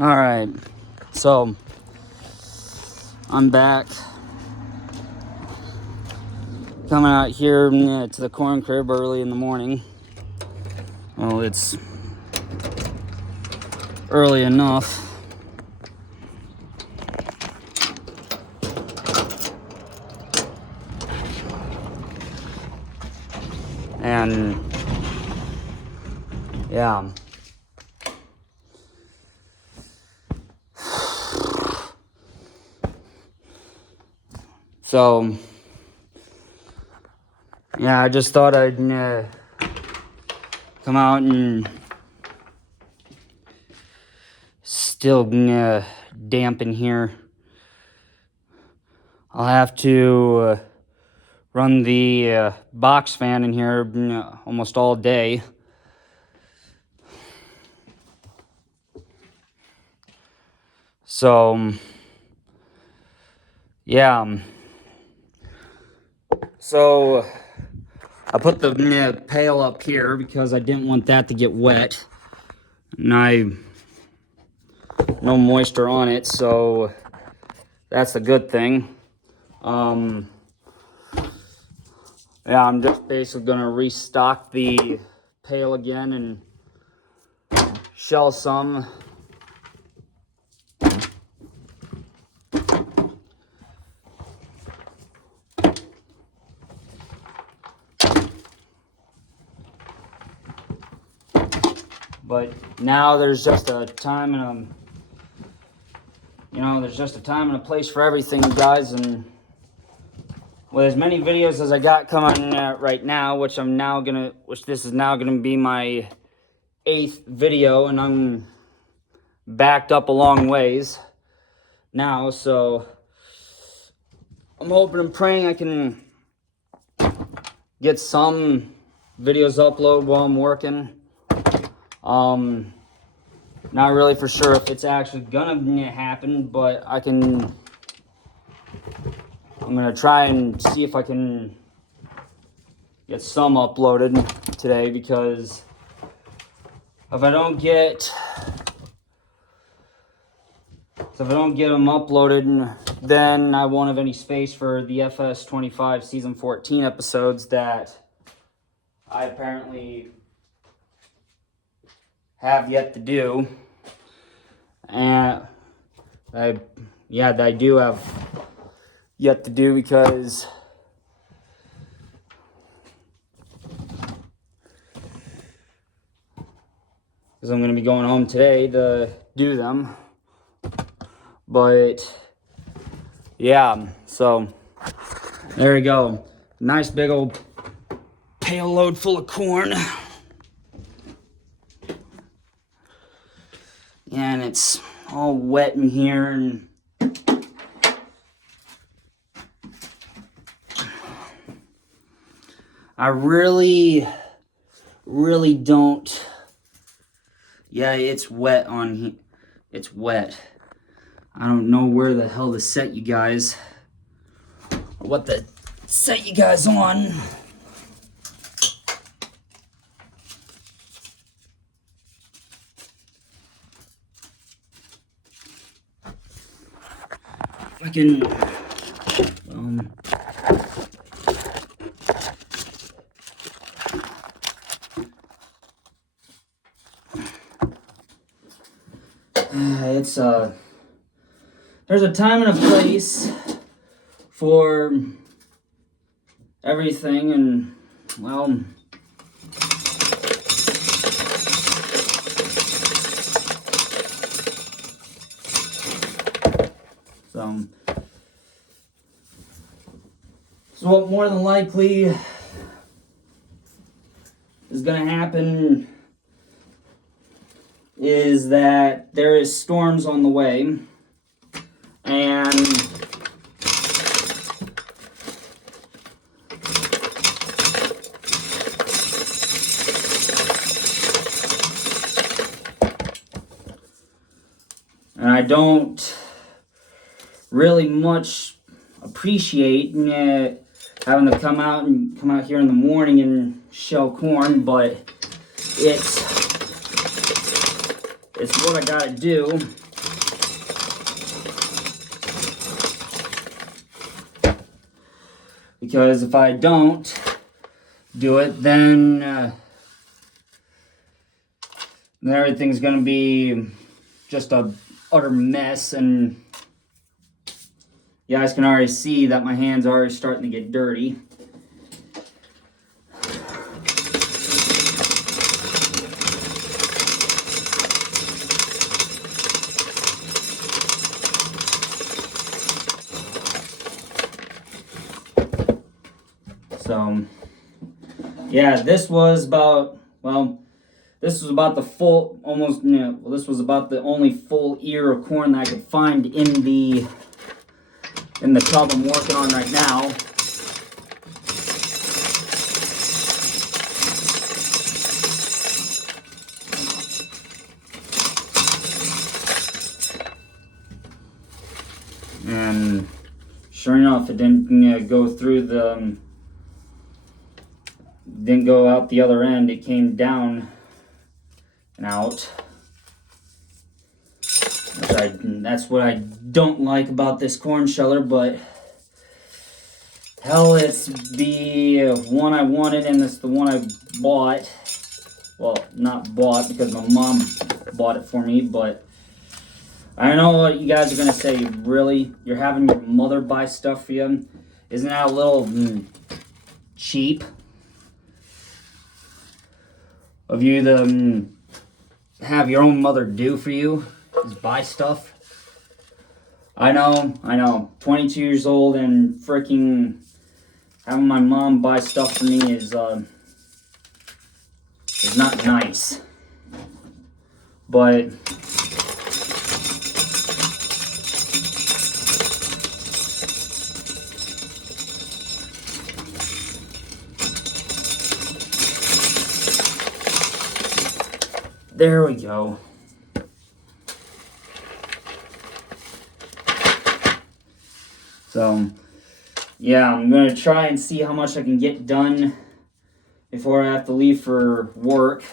All right, so I'm back. Coming out here to the corn crib early in the morning. Well, it's early enough. And yeah. So, yeah, I just thought I'd come out and still damp in here. I'll have to run the box fan in here almost all day. So, yeah. So, I put the pail up here because I didn't want that to get wet. And no moisture on it, so that's a good thing. Yeah, I'm just basically gonna restock the pail again and shell some. But now there's just a time and there's just a time and a place for everything, guys. And with as many videos as I got coming right now, which this is now gonna be my 8th video, and I'm backed up a long ways now, so I'm hoping and praying I can get some videos uploaded while I'm working. Not really for sure if it's actually gonna happen, but I'm gonna try and see if I can get some uploaded today, because if I don't get them uploaded, then I won't have any space for the FS25 season 14 episodes that I apparently have yet to do. And that I do have yet to do, because I'm going to be going home today to do them. But yeah, so there we go. Nice big old pail load full of corn. And it's all wet in here, and I really don't. Yeah, it's wet on here. It's wet. I don't know where the hell to set you guys, or what to set you guys on. I can, there's a time and a place for everything, and well, so what more than likely is going to happen is that there is storms on the way, and I don't really much appreciate having to come out here in the morning and shell corn, but it's what I gotta do. Because if I don't do it, then everything's going to be just a utter mess. And you guys can already see that my hands are already starting to get dirty. So, yeah, this was about, well, this was about the full, almost, well, this was about the only full ear of corn that I could find in the tub I'm working on right now. And sure enough, it didn't go through the, didn't go out the other end. It came down and out. That's what I don't like about this corn sheller, but hell, it's the one I wanted, and it's the one I bought. Well, not bought because my mom bought it for me, but I know what you guys are going to say. Really? You're having your mother buy stuff for you? Isn't that a little cheap of you to have your own mother do for you? Is buy stuff? I know. 22 years old and freaking having my mom buy stuff for me is not nice. But there we go. So, yeah, I'm going to try and see how much I can get done before I have to leave for work.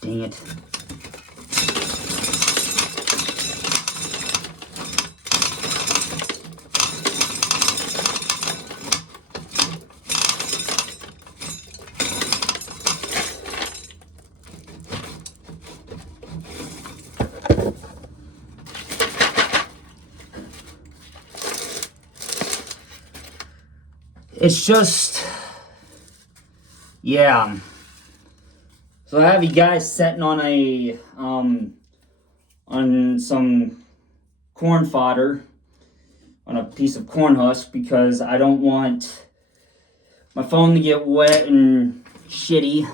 Dang it. It's just, yeah. So I have you guys sitting on a, on some corn fodder, on a piece of corn husk, because I don't want my phone to get wet and shitty.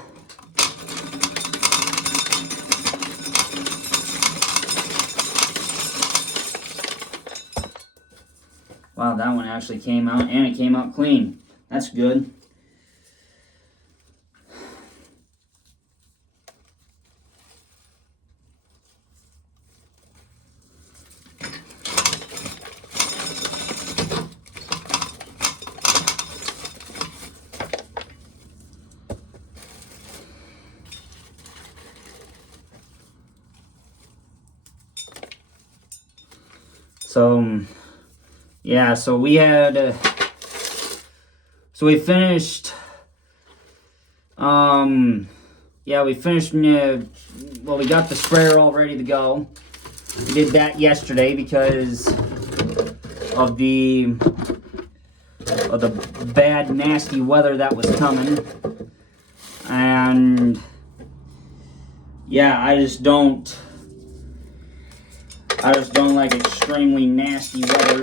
Wow, that one actually came out, and it came out clean. That's good. So, yeah, so we had, so we finished, yeah, we finished, well, we got the sprayer all ready to go. We did that yesterday because of the bad, nasty weather that was coming. And, yeah, I just don't like extremely nasty weather,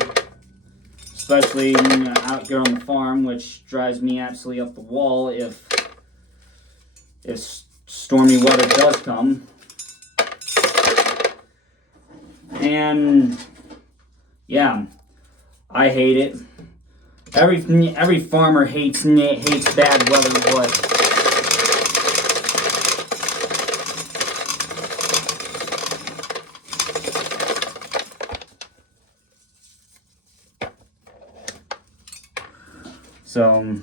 especially out here on the farm, which drives me absolutely up the wall if stormy weather does come. And yeah, I hate it. Every farmer hates bad weather, but So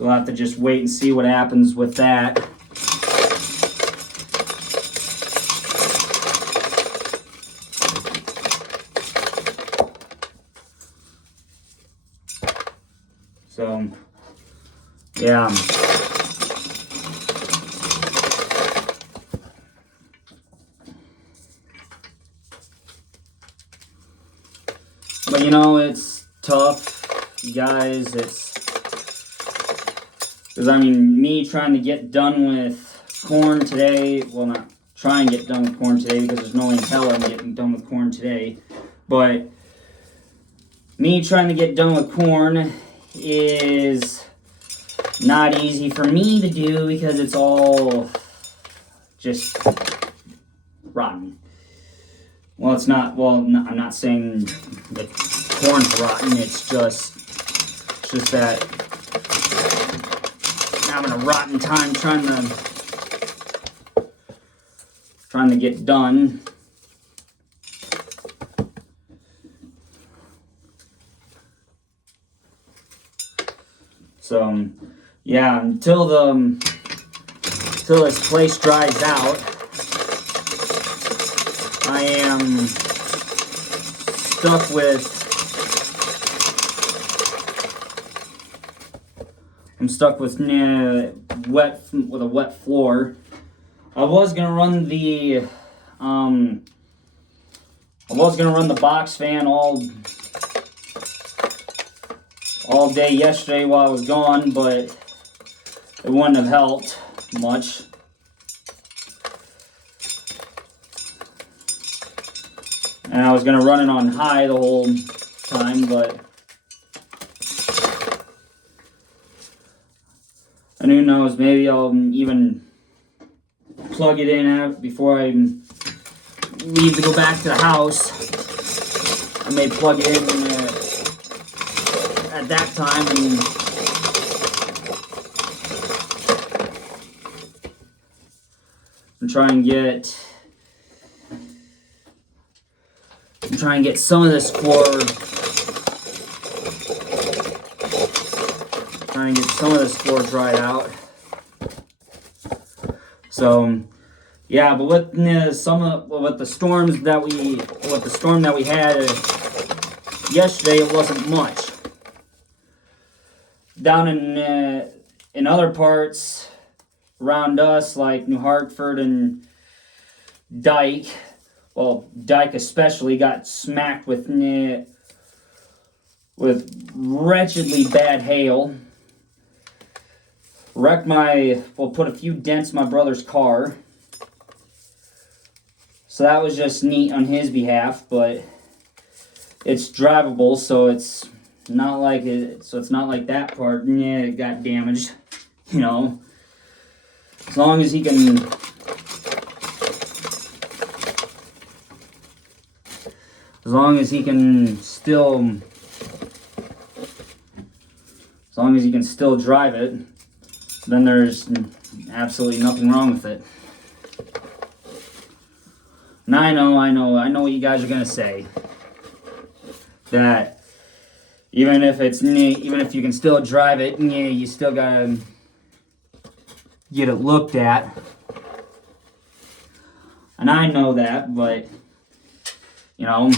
we'll have to just wait and see what happens with that. So, yeah. But you know, it's tough, you guys. It's because, I mean, me trying to get done with corn today, well, not try and get done with corn today because there's no way in hell I'm getting done with corn today, but me trying to get done with corn is not easy for me to do because it's all just rotten. Well, it's not, well, no, I'm not saying the corn's rotten, it's just that I'm having a rotten time trying to get done. So, yeah, until this place dries out, I am stuck with a wet floor. I was gonna run the box fan all day yesterday while I was gone, but it wouldn't have helped much. And I was gonna run it on high the whole time, but and who knows, maybe I'll even plug it in out before I leave to go back to the house. I may plug it in at that time and try and get some of this floor. Try and get some of this floor dried out. So, yeah, but with the storm that we had yesterday, it wasn't much. Down in other parts around us, like New Hartford and Dyke, well, Dyke especially got smacked with wretchedly bad hail. Put a few dents in my brother's car. So that was just neat on his behalf, but it's drivable, so it's not like that part, it got damaged, you know. As long as he can still drive it, then there's absolutely nothing wrong with it. And I know what you guys are gonna say. That even if you can still drive it, you still gotta get it looked at. And I know that, but you know.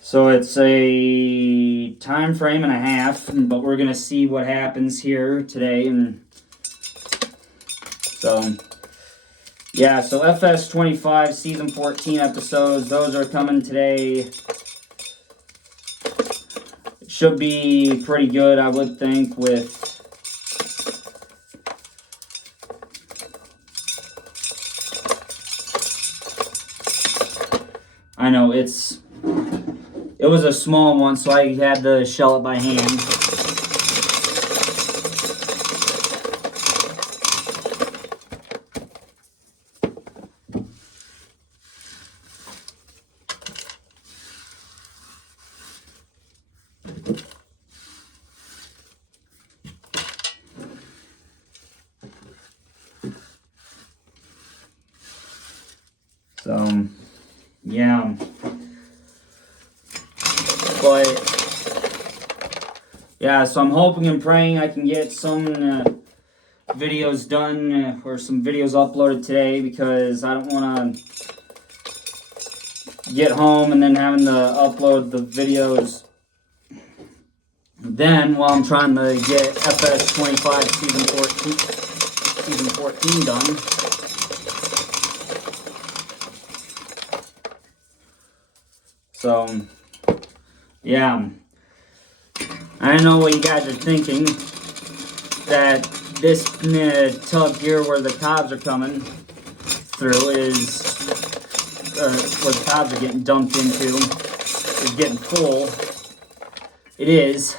So it's a time frame and a half, but we're gonna see what happens here today. And so, yeah, so FS25 season 14 episodes, those are coming today. It should be pretty good, I would think, I know it was a small one, so I had to shell it by hand. yeah, so I'm hoping and praying I can get some videos done or some videos uploaded today, because I don't want to get home and then having to upload the videos then while I'm trying to get FS25 season 14 done. So, yeah, I don't know what you guys are thinking, that this tub here where the cobs are coming through is, where the cobs are getting dumped into, is getting full. It is.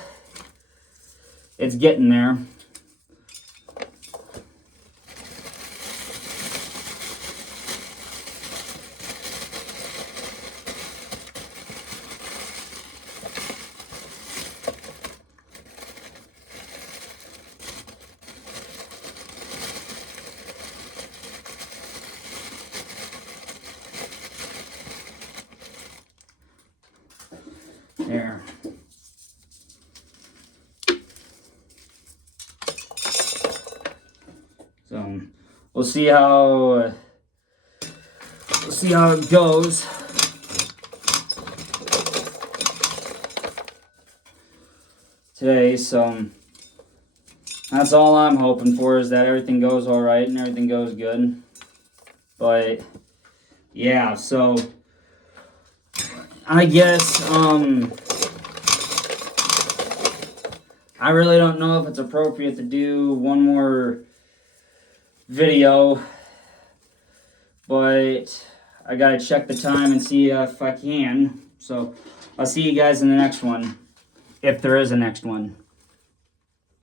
It's getting there. There. So we'll see how it goes. Today, so that's all I'm hoping for, is that everything goes all right and everything goes good. But yeah, so I guess I really don't know if it's appropriate to do one more video, but I gotta check the time and see if I can. So I'll see you guys in the next one, if there is a next one.